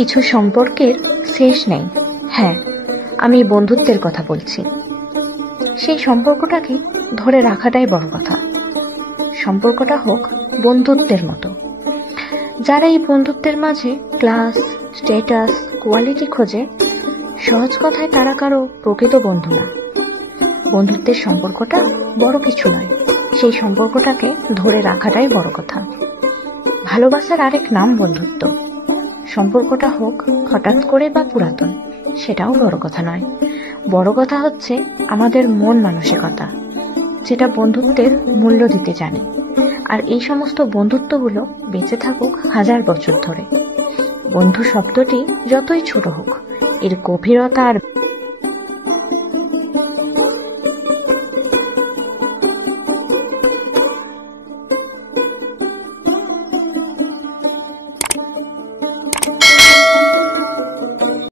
কিছু সম্পর্কের শেষ নেই। হ্যাঁ, আমি বন্ধুত্বের কথা বলছি। সেই সম্পর্কটাকে ধরে রাখাটাই বড় কথা। সম্পর্কটা হোক বন্ধুত্বের মতো। যারা এই বন্ধুত্বের মাঝে ক্লাস, স্ট্যাটাস, কোয়ালিটি খোঁজে, সহজ কথায় তারা কারো প্রকৃত বন্ধু না। বন্ধুত্বের সম্পর্কটা বড় কিছু নয়, সেই সম্পর্কটাকে ধরে রাখাটাই বড় কথা। ভালোবাসার আরেক নাম বন্ধুত্ব। সম্পর্কটা হোক হঠাৎ করে বা পুরাতন, সেটাও বড় কথা নয়। বড় কথা হচ্ছে আমাদের মন মানসিকতা, যেটা বন্ধুত্বের মূল্য দিতে জানে। আর এই সমস্ত বন্ধুত্বগুলো বেঁচে থাকুক 1000 বছর ধরে। বন্ধু শব্দটি যতই ছোট হোক, এর গভীরতা আর